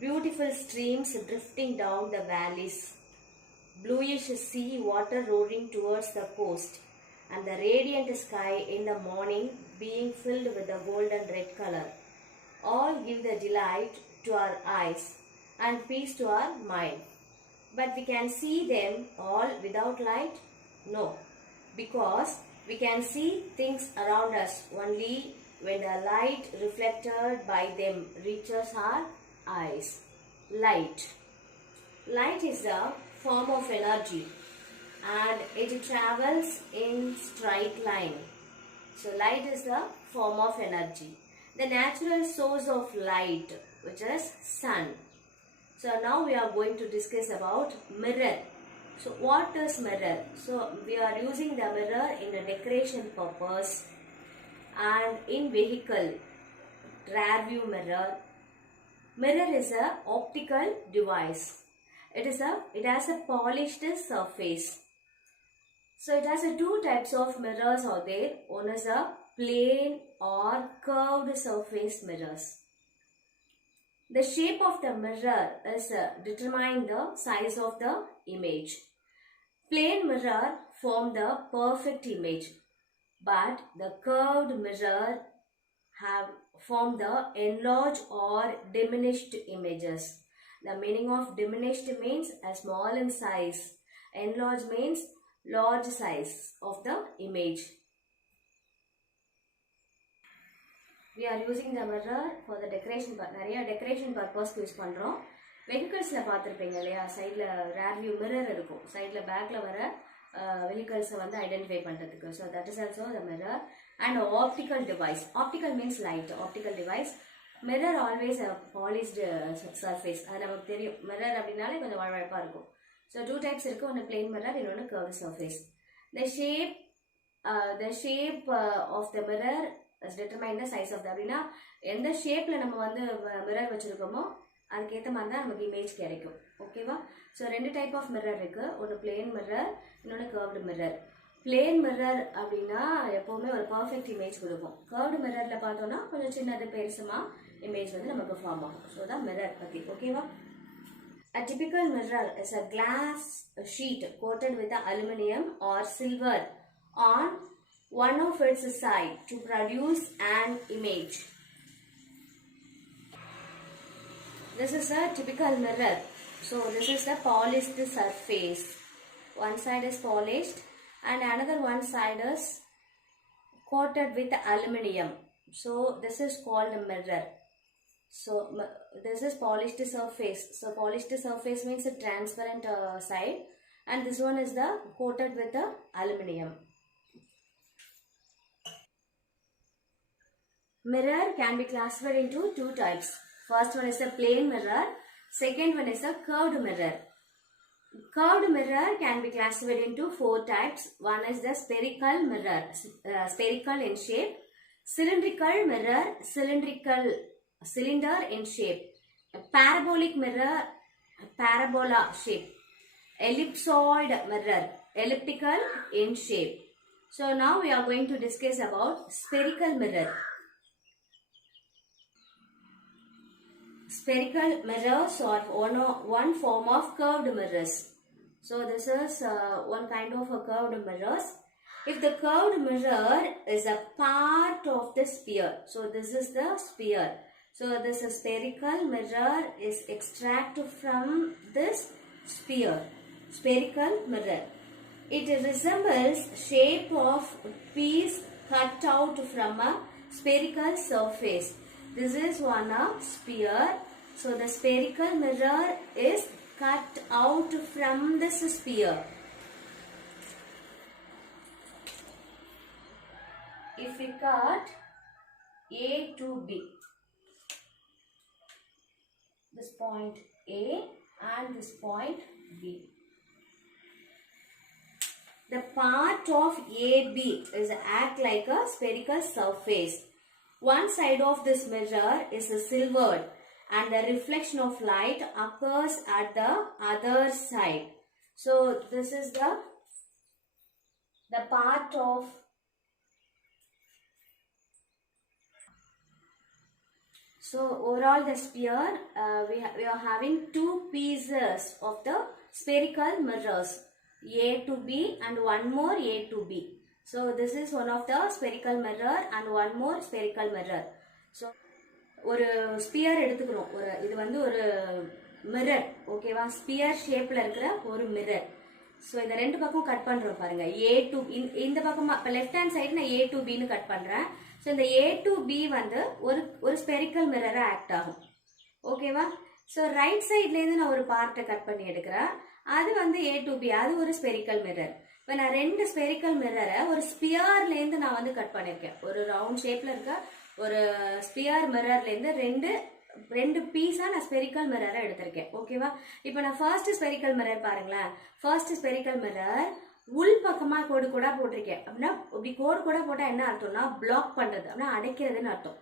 beautiful streams drifting down the valleys, bluish sea water roaring towards the coast, and the radiant sky in the morning being filled with a golden red color. All give the delight to our eyes and peace to our mind. But we can see them all without light? No, because we can see things around us only when the light reflected by them reaches our eyes. Light. Light is a form of energy and it travels in straight line. So light is the form of energy. The natural source of light, which is sun. So now we are going to discuss about mirror. So what is mirror? So we are using the mirror in a decoration purpose and in vehicle, rear view mirror. Mirror is a optical device. It has a polished surface. So it has two types of mirrors out there. One is a plane or curved surface mirrors. The shape of the mirror is determine the size of the image. Plain mirror form the perfect image, but the curved mirror have formed the enlarged or diminished images. The meaning of diminished means a small in size. Enlarged means large size of the image. We are using the mirror for the decoration. நிறைய decoration purpose use பண்றோம். vehiclesல பார்த்திருப்பீங்க இல்லையா, சைடுல rear view mirror இருக்கும், சைடுல பேக்ல வர vehicles வந்து ஐடென்டிஃபை பண்றதுக்கு. So that is also the mirror. And optical device. Optical means light. Optical device. Mirror always a polished surface. அது நமக்கு தெரியும். Mirror அப்படினாலே கொஞ்சம் வழவழப்பா இருக்கும். So two types இருக்கு, ஒன்னு plain mirror, இன்னொன்னு curved surface. The shape of the mirror is determine the size of the அப்படினா எந்த ஷேப்ல நம்ம வந்து மிரர் வச்சிருக்கோமோ அதுக்கு ஏத்த மாதிரி தான் நமக்கு இமேஜ் கிடைக்கும். ஓகேவா? சோ ரெண்டு டைப் ஆஃப் மிரர் இருக்கு, ஒன்னு plain mirror, இன்னொன்னு curved mirror. plain mirror அப்படினா எப்பவுமே ஒரு பெர்ஃபெக்ட் இமேஜ் கொடுக்கும். curved mirrorல பார்த்தோம்னா கொஞ்சம் சின்னது பெருசுமா இமேஜ் வந்து நமக்கு ஃபார்ம் ஆகும். சோ தான் மிரர் பத்தி. ஓகேவா? A typical mirror is a glass sheet coated with aluminum or silver on one of its sides to produce an image. This is a typical mirror. So this is the polished surface. One side is polished and another one side is coated with aluminum. So this is called a mirror. So this is polished surface. So polished surface means a transparent side, and this one is the coated with the aluminum. Mirror can be classified into two types. First one is a plain mirror. Second one is a curved mirror. Curved mirror can be classified into four types. One is the spherical mirror, spherical in shape. Cylindrical mirror, cylinder in shape. A parabolic mirror, parabola shape. Ellipsoid mirror, elliptical in shape. So now we are going to discuss about spherical mirror. Spherical mirrors are one form of curved mirrors. So this is one kind of a curved mirrors. If the curved mirror is a part of the sphere, so this is the sphere. So this spherical mirror is extracted from this sphere. Spherical mirror. It resembles shape of piece cut out from a spherical surface. This is one sphere. So the spherical mirror is cut out from this sphere. If we cut A to B, this point A and this point B, the part of AB is act like a spherical surface. One side of this mirror is silvered and the reflection of light occurs at the other side. So this is the part of So overall the sphere, we are having two pieces of the spherical mirrors, A to B and one more A to B. So this is one of the spherical mirror and one more spherical mirror. So ஒரு ஸ்பியர் எடுத்துக்கிறோம். இது வந்து ஒரு மிரர், ஓகேவா? ஸ்பியர் ஷேப்ல இருக்கிற ஒரு mirror. So இதை ரெண்டு பக்கம் கட் பண்றோம் பாருங்க. ஏ டு இந்த பக்கமா இப்போ லெஃப்ட் ஹேண்ட் சைடு நான் ஏ டு பின்னு கட் பண்றேன். ஸோ இந்த ஏ டு பி வந்து ஒரு ஸ்பெரிக்கல் மிரரா ஆக்ட் ஆகும், ஓகேவா? ஸோ ரைட் சைட்லேருந்து நான் ஒரு பார்ட்டை கட் பண்ணி எடுக்கிறேன். அது வந்து ஏ டு பி, அது ஒரு ஸ்பெரிக்கல் மிரர். இப்போ நான் ரெண்டு ஸ்பெரிக்கல் மிரரை ஒரு ஸ்பியர்லேருந்து நான் வந்து கட் பண்ணியிருக்கேன். ஒரு ரவுண்ட் ஷேப்ல இருக்க ஒரு ஸ்பியர் மிரர்லேருந்து ரெண்டு பீஸா நான் ஸ்பெரிக்கல் மிரரை எடுத்திருக்கேன், ஓகேவா? இப்போ நான் ஃபர்ஸ்ட் ஸ்பெரிக்கல் மிரர் பாருங்களேன். ஃபர்ஸ்ட் ஸ்பெரிக்கல் மிரர் உள் பக்கமா கோடு கூட போட்டிருக்கேன். அப்படின்னா இப்படி கோடு கூட போட்டா என்ன அர்த்தம்னா பிளாக் பண்றது, அப்படின்னா அடைக்கிறதுன்னு அர்த்தம்,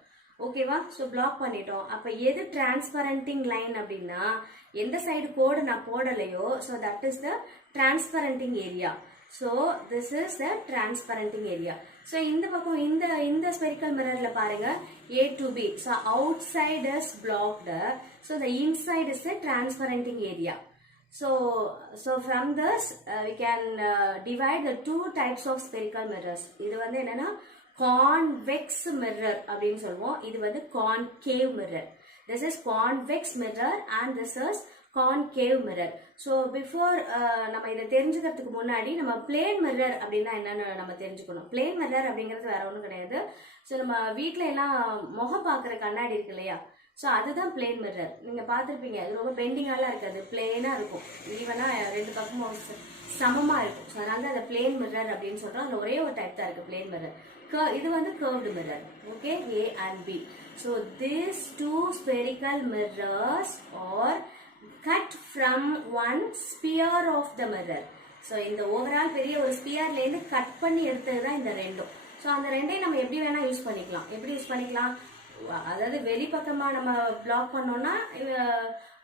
ஓகேவா? ஸோ பிளாக் பண்ணிட்டோம். அப்ப எது டிரான்ஸ்பரண்டிங் லைன் அப்படின்னா எந்த சைடு கோடு நான் போடலையோ, so that is the transparenting area. So this is the transparenting area. So இந்த பக்கம் இந்த spherical mirrorல பாருங்க A to B. So outside is blocked. So the inside is the transparenting area. So from this we can divide the two types of spherical mirrors. இது வந்து என்னன்னா convex mirror அப்படின்னு சொல்லுவோம். இது வந்து concave mirror. This is convex mirror and this is concave mirror. So before நம்ம இதை தெரிஞ்சுக்கிறதுக்கு முன்னாடி நம்ம plane mirror அப்படின்னா என்னன்னு நம்ம தெரிஞ்சுக்கணும். plane mirror அப்படிங்கிறது வேற ஒன்றும் கிடையாது. ஸோ நம்ம வீட்டில எல்லாம் முகம் பார்க்குற கண்ணாடி இருக்கு இல்லையா, ஸோ அதுதான் plane mirror. நீங்க பார்த்துருப்பீங்க, அது ரொம்ப பெண்டிங்காலாம் இருக்காது, பிளேனா இருக்கும், ஈவனா ரெண்டு பக்கமும் சமமா இருக்கும். ஸோ அதனால தான் அதை plane mirror அப்படின்னு சொல்றோம். அதில் ஒரே ஒரு டைப் தான் இருக்கு plane mirror. இது வந்து curved mirror, okay, A and B. So these two spherical mirrors are cut from one sphere of the mirror. So இந்த overall பெரிய ஒரு ஸ்பியர்ல இருந்து கட் பண்ணி எடுத்தது தான் இந்த ரெண்டும். ஸோ அந்த ரெண்டையும் நம்ம எப்படி வேணா யூஸ் பண்ணிக்கலாம். எப்படி யூஸ் பண்ணிக்கலாம், அதாவது வெளிப்பக்கமா நம்ம பிளாக் பண்ணோம்னா,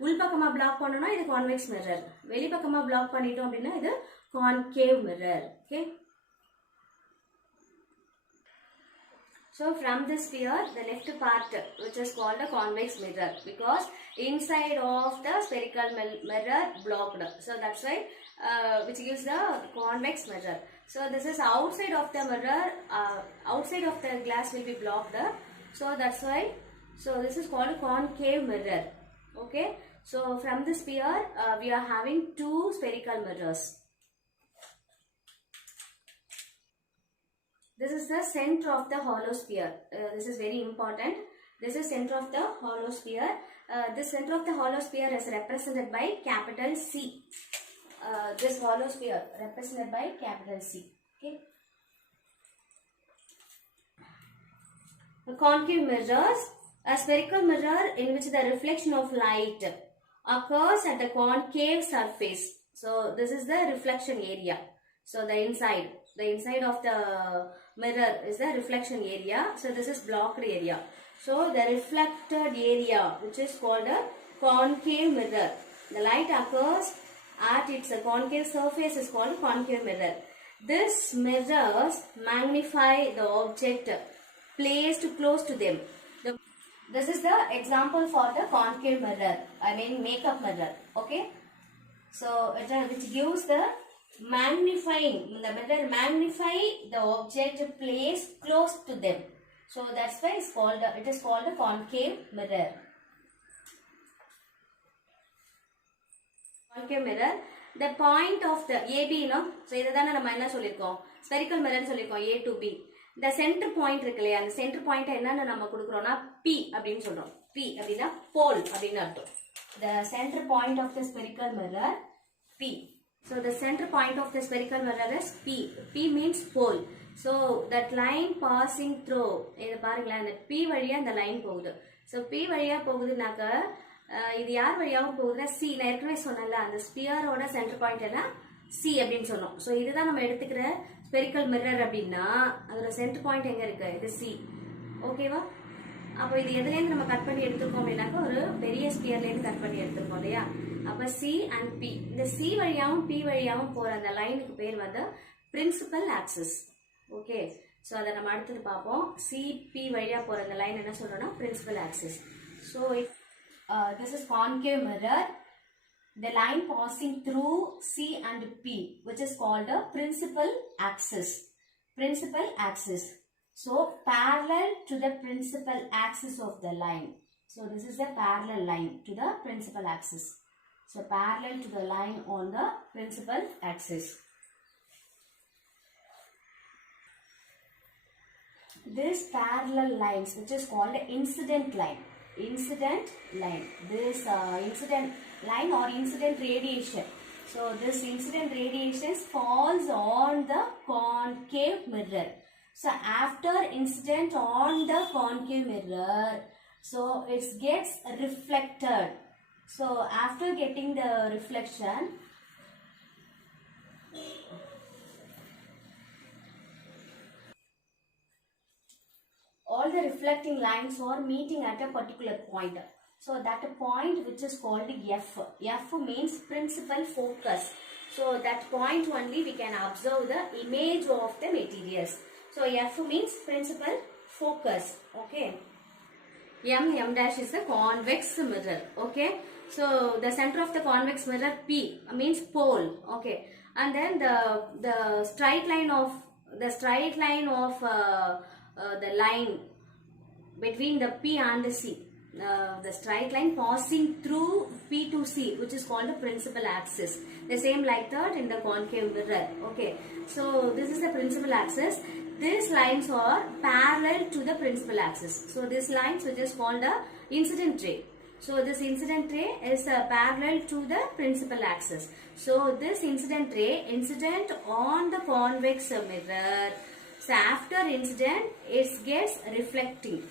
உள்பக்கமா பிளாக் பண்ணோம்னா இது கான்வெக்ஸ் மிரர், வெளிப்பக்கமா பிளாக் பண்ணிட்டோம் அப்படின்னா இது concave mirror, okay? So from this sphere, the left part which is called a convex mirror because inside of the spherical mirror blocked. So that's why which gives the convex mirror. So this is outside of the mirror, outside of the glass will be blocked. So that's why, so this is called concave mirror. Okay. So from the sphere, we are having two spherical mirrors. This is the center of the hollow sphere. This is very important. This is center of the hollow sphere. This center of the hollow sphere is represented by capital C. This hollow sphere represented by capital C. Okay. A concave mirrors, a spherical mirror in which the reflection of light occurs at the concave surface. So this is the reflection area. So the inside of the mirror is the reflection area. So this is blocked area. So the reflected area which is called a concave mirror. The light occurs at its concave surface is called concave mirror. This mirrors magnify the object placed close to them. This is the example for the concave mirror. I mean makeup mirror. Okay. So which gives the magnifying, the mirror magnify the object placed close to them. So that's why it is called a concave mirror. Concave mirror, the point of the AB, no? So idana nama enna sollirkom, spherical mirror sollirkom, A to B. The center point irukle, and center point enna nama kudukrona P அப்படினு சொல்றோம். P அப்படினா pole அப்படினு அர்த்தம். The center point of the spherical mirror P. So the center point of the spherical mirror is P. P means pole. So that line passing through, இத பாருங்களா, அந்த P வழியா அந்த லைன் போகுது. So P வழியா போகுதுனாக்க இது யார் வழியாவும் போகுதுன்னா C. நான் ஏற்கனவே சொன்னேன்ல, அந்த ஸ்பியரோட சென்டர் பாயிண்ட் என்ன C அப்படின்னு சொன்னோம். ஸோ இதுதான் நம்ம எடுத்துக்கிற ஸ்பெரிக்கல் மிரர் அப்படின்னா அதோட சென்டர் பாயிண்ட் எங்க இருக்கு, இது C, ஓகேவா? அப்போ இது எதுலேருந்து நம்ம கட் பண்ணி எடுத்துருக்கோம் அப்படின்னாக்க ஒரு பெரிய ஸ்பியர்லேருந்து கட் பண்ணி எடுத்துருக்கோம் இல்லையா? அப்போ C and P, இந்த C வழியாவும் P வழியாவும் போகிற அந்த லைனுக்கு பேர் வந்து பிரின்சிபல் ஆக்சிஸ். ஓகே, ஸோ அதை நம்ம அடுத்தது பார்ப்போம். CP வழியாக போகிற அந்த லைன் என்ன சொல்கிறோன்னா principal axis. So if this is concave mirror, the line passing through C and P, which is called the principal axis. Principal axis. So parallel to the principal axis of the line. So this is the parallel line to the principal axis. So parallel to the line on the principal axis. This parallel lines, which is called incident line. Incident line. This incident line or incident radiation. So this incident radiation falls on the concave mirror. So after incident on the concave mirror, so it gets reflected. So after getting the reflection, all the reflecting lines are meeting at a particular point. So that point which is called F. F means principal focus. So that point only we can observe the image of the materials. So F means principal focus. Okay. M dash is the convex mirror. Okay. So the center of the convex mirror P means pole. Okay. And then the straight line of the line between the P and the C. The straight line passing through P to C, which is called the principal axis. The same like that in the concave mirror. Okay. So this is the principal axis. These lines are parallel to the principal axis. So these lines which is called the incident ray. So this incident ray is parallel to the principal axis. So this incident ray incident on the convex mirror. So after incident it gets reflecting.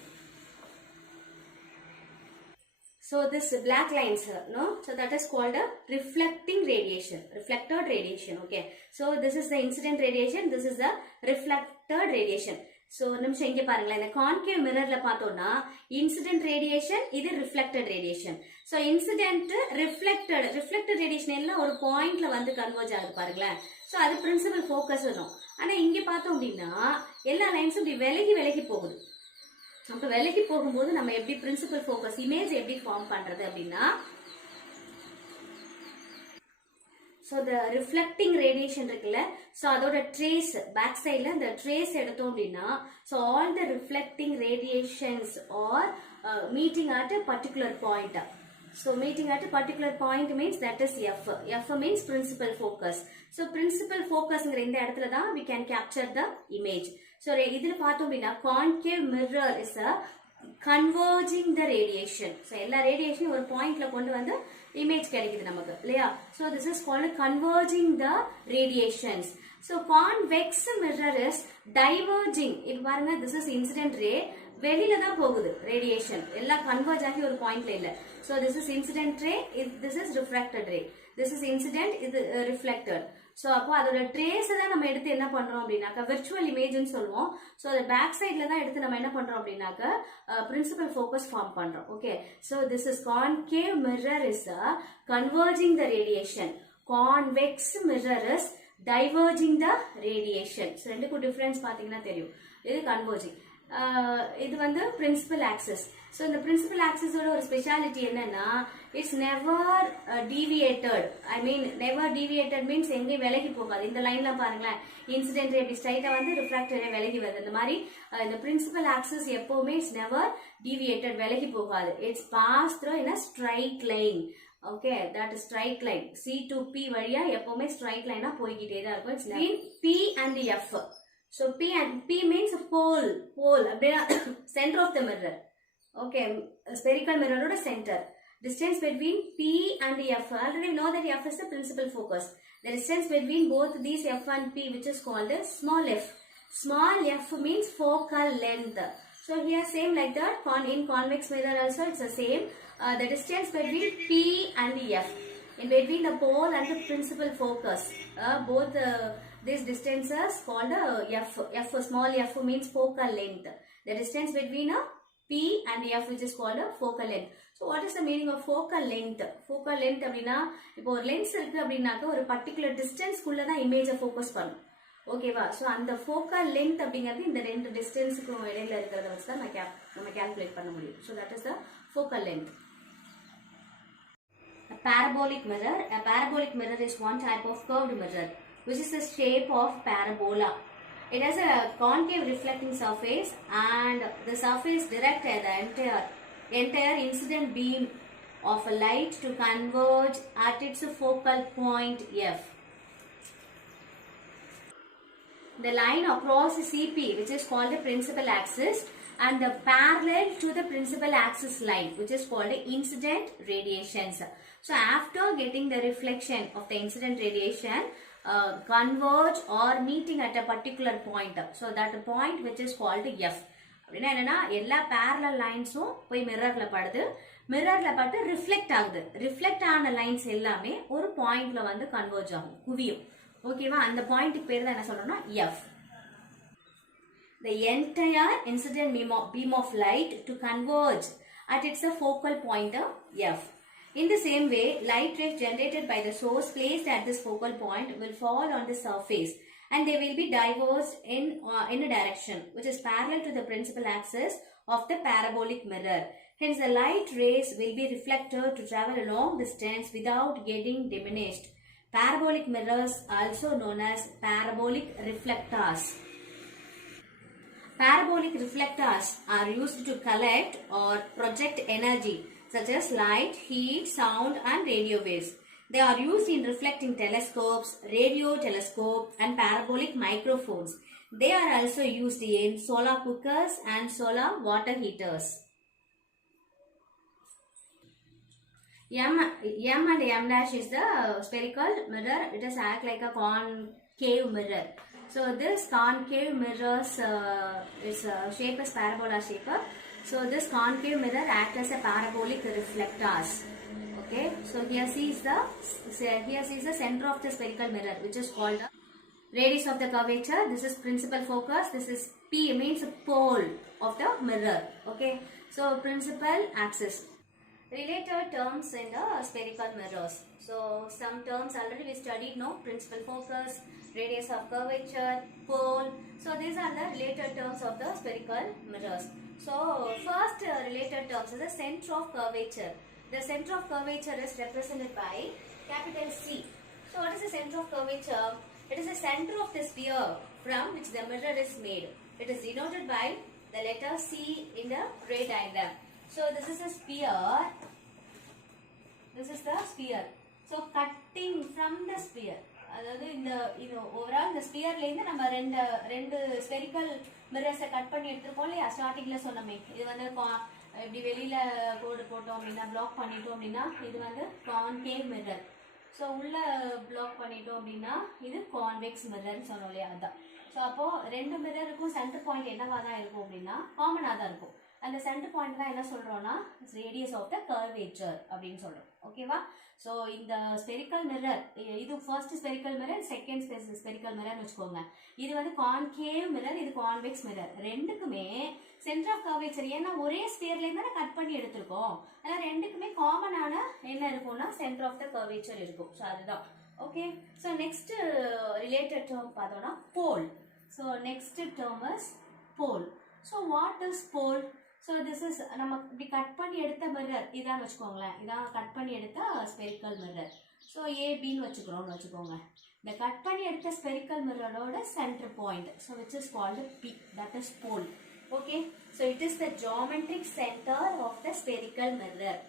So this black lines, no? So that is called a reflecting radiation, reflected radiation. Okay. So this is the incident radiation. This is the reflected radiation. So நிமிஷம் இங்கே பாருங்களேன், இந்த concave mirrorல பார்த்தோம்னா incident radiation, இது reflected radiation. So incident reflected radiation எல்லாம் ஒரு பாயிண்ட்ல வந்து கன்வர்ஜ் ஆகுது பாருங்களேன். So அது principal focus வரும். ஆனா இங்கே பார்த்தோம் அப்படின்னா எல்லா லைன்ஸும் இப்படி விலகி போகுது. அப்ப விலகி போகும்போது நம்ம எப்படி பிரின்சிபல் ஃபோக்கஸ் இமேஜ் எப்படி ஃபார்ம் பண்றது அப்படின்னா, ஸோ த ரிஃப்ளெக்டிங் ரேடியேஷன் இருக்குல்ல, ஸோ அதோட ட்ரேஸ் பேக் சைடில் இந்த ட்ரேஸ் எடுத்தோம் அப்படின்னா, so all the reflecting radiations are meeting at a particular point. So meeting at a particular point means that is F. F means principal focus. So principal focus in the இடத்துல தான் we can capture the image. So இதில பார்த்தோம் அப்படின்னா concave mirror is a converging the radiation. So எல்லா radiation ஒரு பாயிண்ட்ல கொண்டு வந்து image கிடைக்குது நமக்கு இல்லையா? So this is called converging the radiations. So convex mirror is diverging. இது பாருங்க, this is incident ray, வெளியில தான் போகுது ரேடியேஷன், எல்லாம் கன்வர்ஜ் ஆகி ஒரு பாயிண்ட்ல இல்ல. So this is incident ray, this is refracted ray. This is incident, இது reflected. So அப்போ அதோட ட்ரேஸ் தான் நம்ம எடுத்து என்ன பண்றோம் அப்படின்னாக்கா விர்ச்சுவல் இமேஜ்னு சொல்லுவோம். ஸோ அதை பேக் சைட்ல தான் எடுத்து நம்ம என்ன பண்றோம் அப்படின்னாக்கா பிரின்சிபல் ஃபோக்கஸ் ஃபார்ம் பண்றோம். Okay. So this is concave mirror is converging the radiation. Convex mirror is diverging the radiation. So ரெண்டுக்கும் டிஃபரன்ஸ் பார்த்தீங்கன்னா தெரியும். இது கன்வர்ஜிங், இது வந்து பிரின்சிபல் ஆக்சிஸ். ஸோ இந்த பிரின்சிபல் ஆக்சிஸோட ஒரு ஸ்பெஷாலிட்டி என்னன்னா it's never deviated. I mean never deviated means எங்கேயும் விலகி போகாது. இந்த லைன்ல பாருங்களேன், இன்சிடென்ட் எப்படி ஸ்ட்ரைட்டா வந்து ரிஃப்ராக்டர் விலகி வருது. இந்த மாதிரி இந்த பிரின்சிபல் ஆக்சிஸ் எப்பவுமே இட்ஸ் நெவர் டீவியேட்டட், விலகி போகாது. It's pass through in a straight line. Okay, that is straight line. C to P வழியா எப்பவுமே ஸ்ட்ரைட் லைனா போய்கிட்டே தான் இருக்கும். It's between P and F. So P means pole, அப்படின்னா center of the mirror. Okay, spherical mirror ஓட center. Distance between P and F. Already know that F is the principal focus. The distance between both these F and P, which is called as small f. Small f means focal length. So here same like that. In convex mirror also it's the same. The distance between P and F, in between the pole and the principal focus, both these distances called f. F, small f means focal length. The distance between P and F, which is called focal length. So what is the meaning of focal length? Focal length அப்படினா இப்போ ஒரு லென்ஸ் இருக்கு அப்படினாக்க ஒரு particular distance குள்ள தான் இமேஜை ஃபோக்கஸ் பண்ணும். ஓகேவா? சோ அந்த ஃபோக்கல் லென்த் அப்படிங்கிறது இந்த ரெண்டு டிஸ்டன்ஸ்க்கு இடையில இருக்கிறத வச்சு தான் நம்ம கால்குலேட் பண்ண முடியும். So that is the focal length. A parabolic mirror is one type of curved mirror which is the shape of parabola. It has a concave reflecting surface and the surface directs the entire incident beam of a light to converge at its focal point F. The line across CP, which is called the principal axis, and the parallel to the principal axis line, which is called the incident radiations. So after getting the reflection of the incident radiation, converge or meeting at a particular point. So that point which is called F. அப்படின்னா என்னன்னா எல்லா parallel linesம் போய் மிரர்ல படுது, மிரர்ல பட்டு ரிஃப்ளெக்ட் ஆகுது, ரிஃப்ளெக்ட் ஆன லைன்ஸ் எல்லாமே ஒரு பாயிண்ட்ல வந்து கன்வர்ஜ் ஆகும், குவியும். ஓகேவா? அந்த பாயிண்ட்டுக்கு பேர் தான் என்ன சொல்றோம்னா F. The entire incident beam of light to converge at its focal point F. In the same way, light rays generated by the source placed at this focal point will fall on the surface and they will be diverged in a direction which is parallel to the principal axis of the parabolic mirror. Hence, the light rays will be reflected to travel a long distance without getting diminished. Parabolic mirrors, also known as parabolic reflectors. Parabolic reflectors are used to collect or project energy such as light, heat, sound and radio waves. They are used in reflecting telescopes, radio telescope and parabolic microphones. They are also used in solar cookers and solar water heaters. M and M dash is the spherical mirror. It is act like a concave mirror. So this concave mirrors its shape is parabola shape. So this concave mirror acts as a parabolic reflectors. Okay. So here sees the center of the spherical mirror, which is called the radius of the curvature. This is principal focus. This is P, means pole of the mirror. Okay. So principal axis. Related terms in the spherical mirrors. So some terms already we studied, no? Principal focus, radius of curvature, pole. So these are the related terms of the spherical mirrors. So first related terms is the center of curvature. The center of curvature is represented by capital C. So what is the center of curvature? It is the center of the sphere from which the mirror is made. It is denoted by the letter C in the ray diagram. So this is a sphere. This is the sphere. So cutting from the sphere. அதாவது இந்த ஓவரால் இந்த ஸ்பியர்ல இருந்து நம்ம ரெண்டு ஸ்பெரிக்கல் மிரர்ஸை கட் பண்ணி எடுத்துருக்கோம் இல்லையா, ஸ்டார்டிங்ல சொன்னமே. இது வந்து இப்படி வெளியில கோடு போட்டோம் அப்படின்னா, பிளாக் பண்ணிட்டோம் அப்படின்னா இது வந்து கான்கேவ் மிரர். ஸோ உள்ள பிளாக் பண்ணிட்டோம் அப்படின்னா இது கான்வெக்ஸ் மிரர்னு சொன்னோம் இல்லையா, அதுதான். ஸோ அப்போ ரெண்டு மிரருக்கும் சென்டர் பாயிண்ட் என்னவா தான் இருக்கும் அப்படின்னா காமனாக தான் இருக்கும். அந்த சென்டர் பாயிண்ட் தான் என்ன சொல்றோம்னா ரேடியஸ் ஆஃப் த கர்வேச்சர் அப்படின்னு சொல்றோம். ஓகேவா? ஸோ இந்த ஸ்பெரிக்கல் மிரர், இது first spherical mirror, second spherical மிரர்னு வச்சுக்கோங்க. இது வந்து கான்கேவ் மிரர், இது கான்வெக்ஸ் மிரர். ரெண்டுக்குமே சென்டர் ஆஃப் கர்வேச்சர், ஏன்னா ஒரே ஸ்பியர்லேருந்து தானே கட் பண்ணி எடுத்திருக்கோம், அதனால் ரெண்டுக்குமே காமனான என்ன இருக்கும்னா சென்டர் ஆஃப் த கர்வேச்சர் இருக்கும். ஸோ அதுதான். Okay. So next related term பார்த்தோம்னா pole. So next term is pole. So what is pole? So this is நம்ம இப்படி கட் பண்ணி எடுத்த மிரர் இதான் வச்சுக்கோங்களேன், இதான் கட் பண்ணி எடுத்த ஸ்பெரிக்கல் மிரர். ஸோ ஏபின்னு வச்சுக்கிறோம்னு வச்சுக்கோங்க. இந்த கட் பண்ணி எடுத்த ஸ்பெரிக்கல் மிரரோட centre point, so which is called P, that is pole. Okay. So it is the geometric centre of the spherical mirror.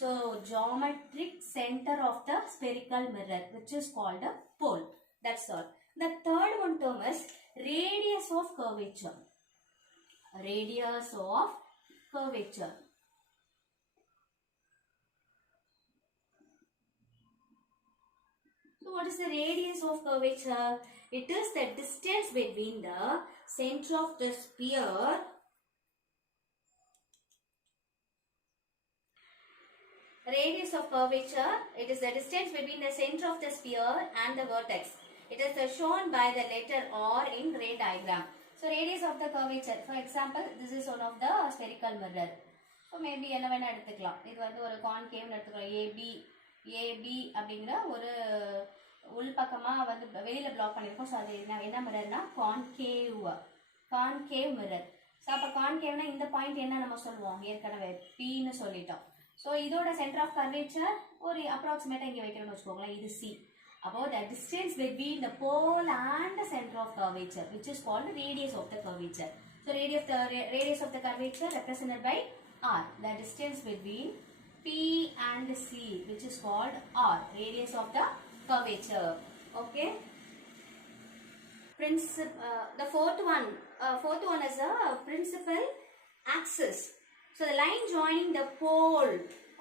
So geometric centre of the spherical mirror which is called a pole. That's all. The third one term is radius of curvature. Radius of curvature. So what is the radius of curvature? It is the distance between the center of the sphere radius of curvature. It is the distance between the center of the sphere and the vertex. It is shown by the letter R in ray diagram. So radius of the curvature, for example, this is one of the spherical mirror. So maybe என்ன வேணா எடுத்துக்கலாம். இது வந்து ஒரு கான்கேவ் எடுத்துக்கலாம். AB அப்படிங்கிற ஒரு உள் பக்கமா வந்து வெளியில பிளாக் பண்ணிருக்கோம். ஸோ அது என்ன மிரர்னா கான்கேவ் மிரர். ஸோ அப்போ கான்கேவ்னா இந்த பாயிண்ட் என்ன நம்ம சொல்லுவோம், ஏற்கனவே பின்னு சொல்லிட்டோம். ஸோ இதோட சென்டர் ஆஃப் கர்வேச்சர் ஒரு அப்ராக்சிமேட்டாக இங்கே வைக்கணும்னு வச்சுக்கோங்களேன், இது C. About the distance between the pole and the center of curvature, which is called the radius of the curvature. So radius of the curvature represented by r. The distance between P and C, which is called r, radius of the curvature. Okay. The fourth one is a principal axis. So the line joining the pole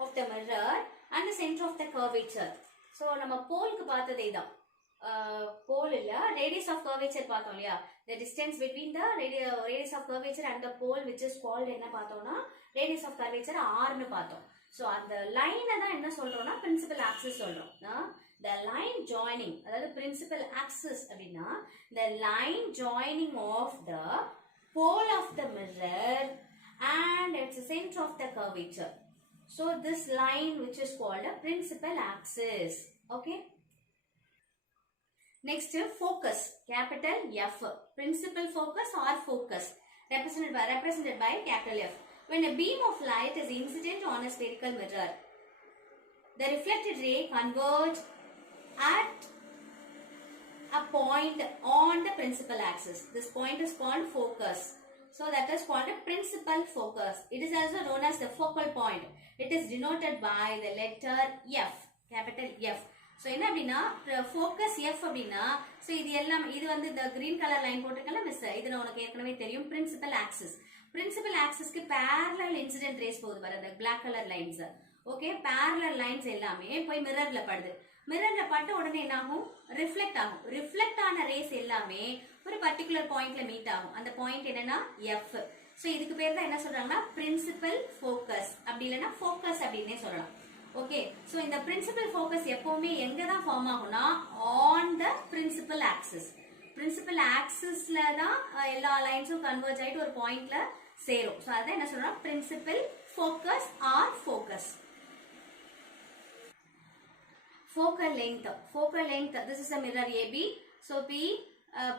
of the mirror and the center of the curvature. So நம்ம போலுக்கு பார்த்ததே தான், போல் இல்லை, radius of curvature பார்த்தோம் இல்லையா. The distance between the radius of curvature and the pole which is called என்ன பார்த்தோம்னா radius of curvature ஆர்னு பார்த்தோம். ஸோ அந்த லைனை தான் என்ன சொல்றோம்னா பிரின்சிபல் ஆக்சிஸ் சொல்றோம். த லைன் ஜாயினிங், அதாவது பிரின்சிபல் ஆக்சிஸ் அப்படின்னா the line joining of the pole of the mirror and its center of the curvature. So this line which is called a principal axis. Okay. Next, focus, capital F. Principal focus or focus represented by capital F. When a beam of light is incident on a spherical mirror, the reflected ray converges at a point on the principal axis. This point is called focus. So that is called a principal focus. It is also known as the focal point. It is denoted by the letter F, capital F. So என்ன அப்படின்னா focus F அப்படின்னா, so இது வந்து இந்த green color line போட்டிருக்கல மிஸ், இது உனக்கு ஏற்கனவே தெரியும், principal axis. Principal axisக்கு parallel incident rays போகுது பாரு, அந்த black color lines. Okay, parallel lines எல்லாமே போய் மிரர்ல படுது. மிரர்ல பட்ட உடனே என்ன ஆகும், ரிஃப்ளெக்ட் ஆகும். ரிஃப்ளெக்ட் ஆன ரேஸ் எல்லாமே ஒரு பர்டிகுலர் பாயிண்ட்ல மீட் ஆகும். அந்த பாயிண்ட் என்னன்னா F. சோ இதுக்கு பேர் தான் என்ன சொல்றாங்கன்னா பிரின்சிபல் ஃபோக்கஸ், அப்படி இல்லைன்னா ஃபோக்கஸ் அப்படின்னே சொல்லலாம். ஓகே, சோ இந்த பிரின்சிபல் ஃபோக்கஸ் எப்பவுமே எங்க தான் ஃபார்ம் ஆகும்னா on the principal axis. Principal ஆக்சிஸ்ல தான் எல்லா லைன்ஸும் கன்வர்ஜ் ஆயிட்டு ஒரு பாயிண்ட்ல சேரும். சோ அதான் என்ன சொல்றோம் principal focus or focus. Focal length. Focal length. This is a mirror AB. So P,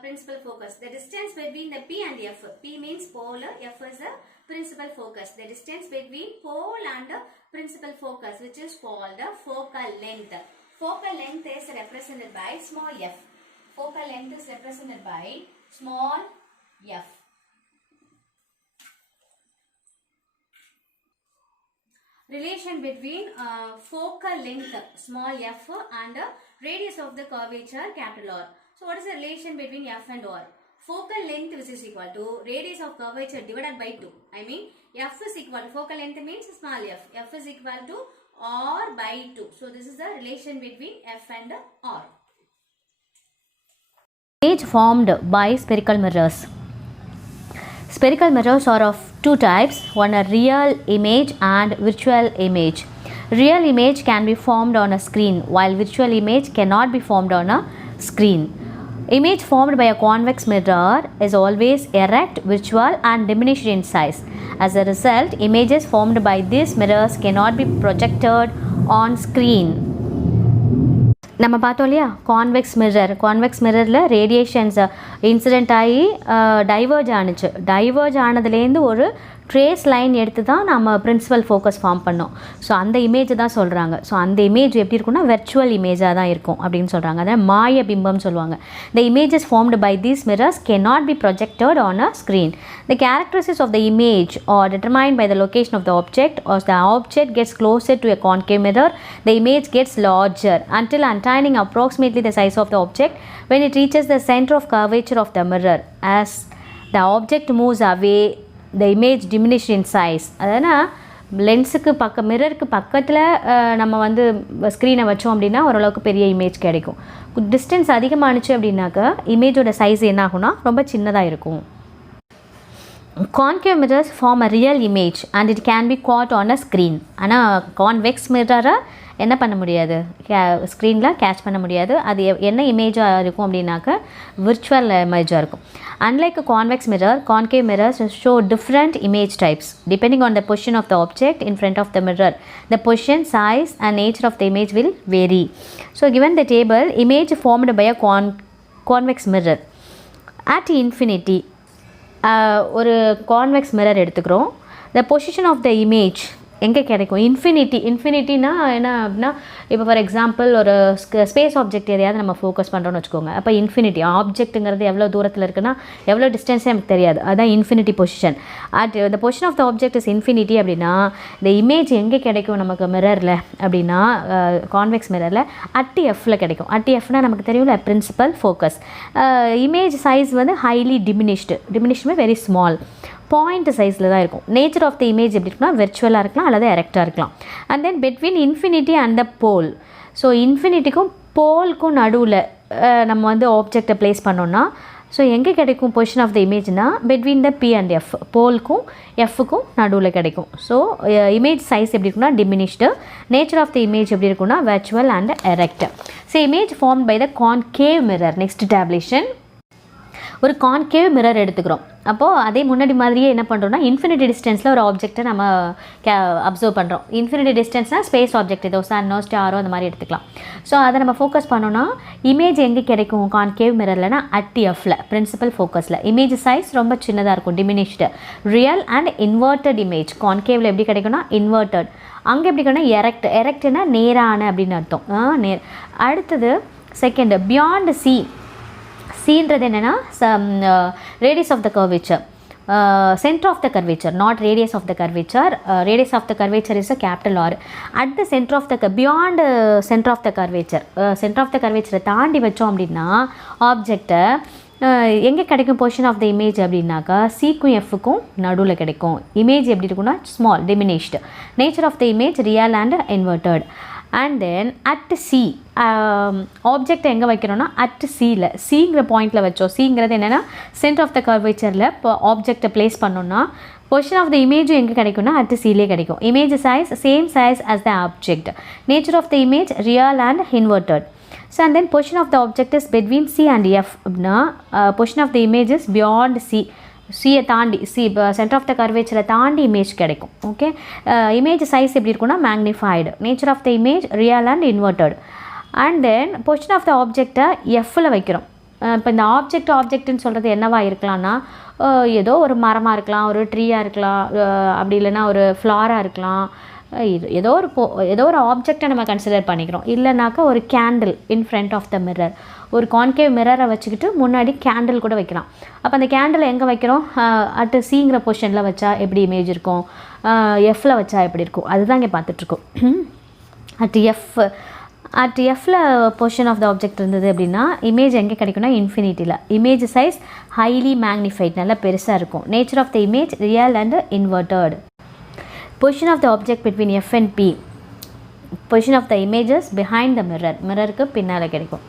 principal focus. The distance between the P and F. P means pole. F is a principal focus. The distance between pole and principal focus, which is called the focal length. Focal length is represented by small f. Focal length is represented by small f. Relation between focal length small f and radius of the curvature capital R. So what is the relation between f and R? Focal length which is equal to radius of curvature divided by 2. I mean f is equal to focal length means small f. F is equal to R by 2. So this is the relation between f and R. Image formed by spherical mirrors. Spherical mirrors are of two types, one a real image and virtual image. Real image can be formed on a screen while virtual image cannot be formed on a screen. Image formed by a convex mirror is always erect, virtual and diminished in size. As a result, images formed by these mirrors cannot be projected on screen. நம்ம பார்த்தோம் இல்லையா கான்வெக்ஸ் மிரரில் radiations incident ஆகி டைவர்ஜ் ஆணுச்சு. டைவர்ஜ் ஆனதுலேருந்து ஒரு trace line எடுத்து தான் நம்ம பிரின்சிபல் ஃபோக்கஸ் ஃபார்ம் பண்ணோம். ஸோ அந்த இமேஜ் தான் சொல்கிறாங்க. ஸோ அந்த இமேஜ் எப்படி இருக்குன்னா வெர்ச்சுவல் இமேஜாக தான் இருக்கும் அப்படின்னு சொல்கிறாங்க. அதாவது மாய பிம்பம் சொல்லுவாங்க. The images formed by these mirrors cannot be projected on a screen. The characteristics of the image are determined by the location of the object. As the object gets closer to a concave mirror, the image gets larger until attaining approximately the size of the object when it reaches the center of curvature of the mirror. As the object moves away, the image diminished in size. அதனா லென்ஸுக்கு மிரருக்கு பக்கத்தில் நம்ம வந்து ஸ்க்ரீனை வச்சோம் அப்படின்னா ஓரளவுக்கு பெரிய இமேஜ் கிடைக்கும். டிஸ்டன்ஸ் அதிகமானுச்சு அப்படின்னாக்கா இமேஜோட சைஸ் என்ன ஆகும்னா ரொம்ப சின்னதாக இருக்கும். Concave mirrors form a real image and it can be caught on a screen. ஆனால் கான்வெக்ஸ் மிரரை என்ன பண்ண முடியாது, ஸ்க்ரீனில் கேட்ச் பண்ண முடியாது. அது என்ன இமேஜாக இருக்கும் அப்படின்னாக்கா விர்ச்சுவல் இமேஜாக இருக்கும். Unlike a convex mirror, concave mirrors show different image types depending on the position of the object in front of the mirror. The position, size and nature of the image will vary. So given the table, image formed by a convex mirror at infinity. ஒரு convex mirror எடுத்துக்கிறோம். The position of the image எங்கே கிடைக்கும்? இன்ஃபினிட்டினா என்ன அப்படின்னா, இப்போ for example ஒரு space object எதையாவது நம்ம ஃபோக்கஸ் பண்ணுறோன்னு வச்சுக்கோங்க. அப்போ இன்ஃபினிட்டி ஆப்ஜெக்ட்டுங்கிறது எவ்வளோ தூரத்தில் இருக்குன்னா எவ்வளோ டிஸ்டன்ஸே நமக்கு தெரியாது. அதுதான் infinity position. The position of the object is infinity அப்படின்னா இந்த இமேஜ் எங்கே கிடைக்கும் நமக்கு மிரரில் அப்படின்னா, கான்வெக்ஸ் மிரரில் அட் எஃப்பில் கிடைக்கும். அட் எஃப்னா நமக்கு தெரியும்ல, பிரின்சிபல் ஃபோக்கஸ். இமேஜ் சைஸ் வந்து ஹைலி டிமினிஷ்டுமே வெரி ஸ்மால், பாயிண்ட் சைஸில் தான் இருக்கும். நேச்சர் ஆஃப் த இமேஜ் எப்படி இருக்குன்னா வெர்ச்சுவலாக இருக்கலாம் அல்லது எரெக்டாக இருக்கலாம். And then between infinity and the pole, so இன்ஃபினிட்டிக்கும் போலுக்கும் நடுவில் நம்ம வந்து ஆப்ஜெக்டை ப்ளேஸ் பண்ணோன்னா, ஸோ எங்கே கிடைக்கும் பொசிஷன் ஆஃப் த இமேஜ்னா between the P and F, போலுக்கும் எஃப்க்கும் நடுவில் கிடைக்கும். ஸோ இமேஜ் சைஸ் எப்படி இருக்குன்னா diminished. Nature of the image எப்படி இருக்குன்னா virtual and erect. So image form by the concave mirror. Next tabulation, ஒரு கான்கேவ் மிரர் எடுத்துக்கிறோம். அப்போது அதே முன்னாடி மாதிரியே என்ன பண்ணுறோம்னா, இன்ஃபினிட்டி டிஸ்டன்ஸில் ஒரு ஆப்ஜெக்ட்டை நம்ம அப்சர்வ் பண்ணுறோம். இன்ஃபினிட்டி டிஸ்டன்ஸ்னால் ஸ்பேஸ் ஆப்ஜெக்ட், ஏதோ சன்னோ ஸ்டாரோ அந்த மாதிரி எடுத்துக்கலாம். ஸோ அதை நம்ம ஃபோக்கஸ் பண்ணோன்னா இமேஜ் எங்கே கிடைக்கும் கான்கேவ் மிரர்லனா அட் எஃப்ல, பிரின்சிபல் ஃபோக்கஸில். இமேஜ் சைஸ் ரொம்ப சின்னதாக இருக்கும், diminished. Real and inverted image கான்கேவில் எப்படி கிடைக்கும்னா இன்வெர்ட்டட். அங்கே எப்படி கிடைக்கும்னா எரெக்ட்னா நேரான அப்படின்னு அர்த்தம். அடுத்தது செகண்ட், பியாண்ட் சி. சீன்றது என்னென்னா radius of the curvature, center of the curvature, not radius of the curvature. Radius of the curvature is a capital R. At the center of the beyond center of the curvature, center of the curvature தாண்டி வச்சோம் அப்படின்னா ஆப்ஜெக்டை எங்கே கிடைக்கும் position of the image அப்படின்னாக்கா சிக்கும் எஃப்க்கும் நடுவில் கிடைக்கும். இமேஜ் எப்படி இருக்குன்னா small, diminished. Nature of the image real and inverted. And then at C, ஆப்ஜெக்டை எங்கே வைக்கிறோன்னா அட் சியில், சிங்கிற பாயிண்டில் வச்சோம். சிங்கிறது என்னென்னா சென்டர் ஆஃப் த கர்வேச்சரில் இப்போ ஆப்ஜெக்டை ப்ளேஸ் பண்ணோன்னா பொசிஷன் ஆஃப் த இமேஜும் எங்கே கிடைக்கும்னா அட் சிலே கிடைக்கும். Image size same size as the object. Nature of the image real and inverted. So and then position of the object is between C and F. அப்படின்னா position of the image is beyond C. சியை தாண்டி, சி இப்போ centre of த கர்வேச்சரை தாண்டி இமேஜ் கிடைக்கும். Okay, image size எப்படி இருக்குன்னா magnified. Nature of the image real and inverted. And then position of the ஆப்ஜெக்டை எஃப்பில் வைக்கிறோம். இப்போ இந்த ஆப்ஜெக்ட்னு சொல்கிறது என்னவா இருக்கலாம்னா, ஏதோ ஒரு மரமாக இருக்கலாம், ஒரு ட்ரீயாக இருக்கலாம், அப்படி இல்லைன்னா ஒரு ஃப்ளாராக இருக்கலாம். ஏதோ ஒரு ஆப்ஜெக்டை நம்ம கன்சிடர் பண்ணிக்கிறோம். இல்லைனாக்கா ஒரு candle in front of the mirror, ஒரு கான்கேவ் மிரரை வச்சுக்கிட்டு முன்னாடி கேண்டில் கூட வைக்கலாம். அப்போ அந்த கேண்டில் எங்கே வைக்கிறோம்? அட் சிங்கிற பொசிஷனில் வச்சா எப்படி இமேஜ் இருக்கும், எஃப்பில் வச்சா எப்படி இருக்கும், அதுதான் இங்கே பார்த்துட்ருக்கோம். அட் எஃப்பில் பொசிஷன் ஆஃப் த ஆப்ஜெக்ட் இருந்தது அப்படின்னா இமேஜ் எங்கே கிடைக்கும்னா இன்ஃபினிட்டியில். இமேஜ் சைஸ் ஹைலி மேக்னிஃபைட், நல்லா பெருசாக இருக்கும். Nature of the image real and inverted. Position of the object between F and P. Position of the images behind the mirror. மிரருக்கு பின்னால் கிடைக்கும்.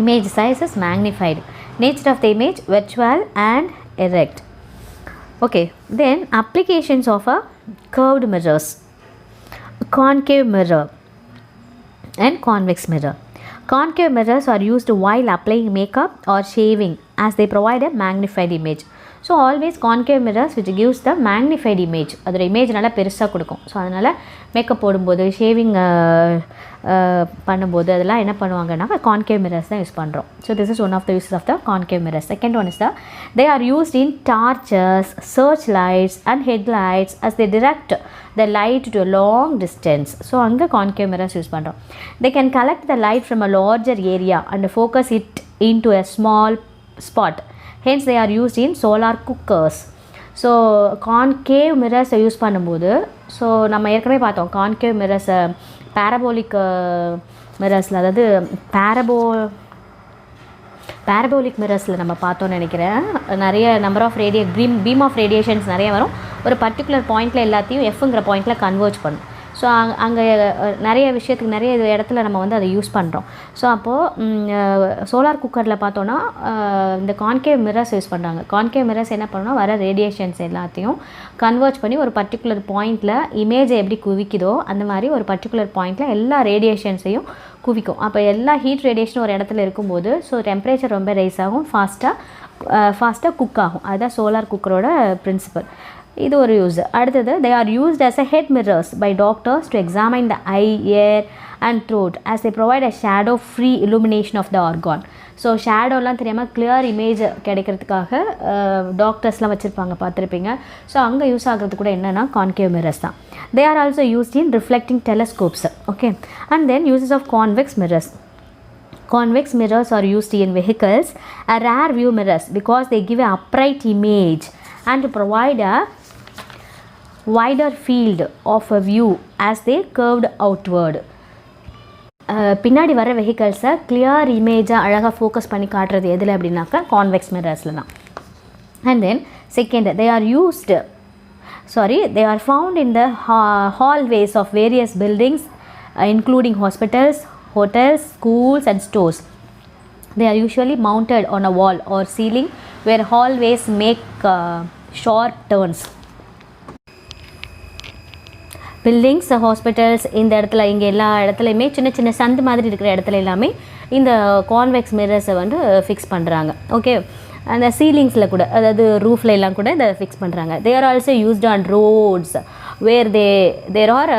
Image size is magnified. Nature of the image virtual and erect. Okay, then applications of a curved mirrors. Concave mirror and convex mirror. Concave mirrors are used while applying makeup or shaving as they provide a magnified image. So always concave mirrors which gives the magnified image, அதோட இமேஜ் நல்லா பெருசாக கொடுக்கும். ஸோ அதனால் மேக்கப் போடும்போது, ஷேவிங் பண்ணும்போது அதெல்லாம் என்ன பண்ணுவாங்கன்னா கான்கேவ் மிரர்ஸ் தான் யூஸ் பண்ணுறோம். So this is one of the uses of the concave mirrors. Second one is they are used in torches, search lights and headlights as they direct the light to a long distance. So அங்கே concave mirrors use பண்ணுறோம். They can collect the light from a larger area and focus it into a small spot. Hence they are used in solar cookers. So concave மிரர்ஸை use பண்ணும்போது, so நம்ம ஏற்கனவே பார்த்தோம் கான்கேவ் மிரர்ஸை பேரபோலிக் மிரர்ஸில், அதாவது பேரபோலிக் மிரர்ஸில் நம்ம பார்த்தோன்னு நினைக்கிறேன். நிறைய number of beam of radiations நிறைய வரும். ஒரு பர்டிகுலர் பாயிண்டில் எல்லாத்தையும் எஃப்ங்கிற பாயிண்டில் கன்வெர்ட் பண்ணும். ஸோ அங்கே நிறைய விஷயத்துக்கு நிறைய இடத்துல நம்ம வந்து அதை யூஸ் பண்ணுறோம். ஸோ அப்போது சோலார் குக்கரில் பார்த்தோன்னா இந்த கான்கேவ் மிரர்ஸ் யூஸ் பண்ணுறாங்க. கான்கேவ் மிரர்ஸ் என்ன பண்ணோன்னா வர ரேடியேஷன்ஸ் எல்லாத்தையும் கன்வெர்ட் பண்ணி ஒரு பர்டிகுலர் பாயிண்டில் இமேஜை எப்படி குவிக்குதோ அந்த மாதிரி ஒரு பர்டிகுலர் பாயிண்டில் எல்லா ரேடியேஷன்ஸையும் குவிக்கும். அப்போ எல்லா ஹீட் ரேடியேஷனும் ஒரு இடத்துல இருக்கும்போது ஸோ டெம்பரேச்சர் ரொம்ப ரைஸ் ஆகும், ஃபாஸ்ட்டாக குக் ஆகும். அதுதான் சோலார் குக்கரோட பிரின்சிபல். இது ஒரு யூஸ். அடுத்தது they are used as a head mirrors by doctors to examine the eye, ear and throat as they provide a shadow free illumination of the organ. So ஷேடோலாம் தெரியாமல் கிளியர் இமேஜ் கிடைக்கிறதுக்காக டாக்டர்ஸ்லாம் வச்சுருப்பாங்க, பார்த்துருப்பீங்க. ஸோ அங்கே யூஸ் ஆகிறது கூட என்னென்னா கான்கேவ் மிரர்ஸ் தான். They are also used in reflecting telescopes. Okay, and then uses of convex mirrors. Convex mirrors are used in vehicles, a rare view mirrors, because they give an upright image and to provide a wider field of a view as they curved outward. பின்னாடி வர வெஹிக்கல்ஸை கிளியர் இமேஜாக அழகாக ஃபோக்கஸ் பண்ணி காட்டுறது எதில் அப்படின்னாக்கா கான்வெக்ஸ் மிரர்ஸில் தான். And then second, they are found in the hallways of various buildings including hospitals, hotels, schools and stores. They are usually mounted on a wall or ceiling where hallways make sharp turns. Buildings, hospitals, இந்த இடத்துல இங்கே எல்லா இடத்துலையுமே சின்ன சின்ன சந்து மாதிரி இருக்கிற இடத்துல எல்லாமே இந்த கான்வெக்ஸ் மிரர்ஸை வந்து ஃபிக்ஸ் பண்ணுறாங்க. ஓகே, அந்த சீலிங்ஸில் கூட, அதாவது ரூஃபில் எல்லாம் கூட இதை ஃபிக்ஸ் பண்ணுறாங்க. They are also used on roads where there are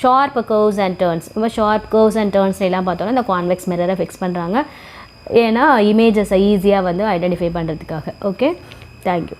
sharp curves and turns. ரொம்ப ஷார்ப் கர்வ்ஸ் அண்ட் டர்ன்ஸ் எல்லாம் பார்த்தோன்னா இந்த கான்வெக்ஸ் மிரரை ஃபிக்ஸ் பண்ணுறாங்க. ஏன்னா இமேஜஸை ஈஸியாக வந்து ஐடென்டிஃபை பண்ணுறதுக்காக. Okay, thank you.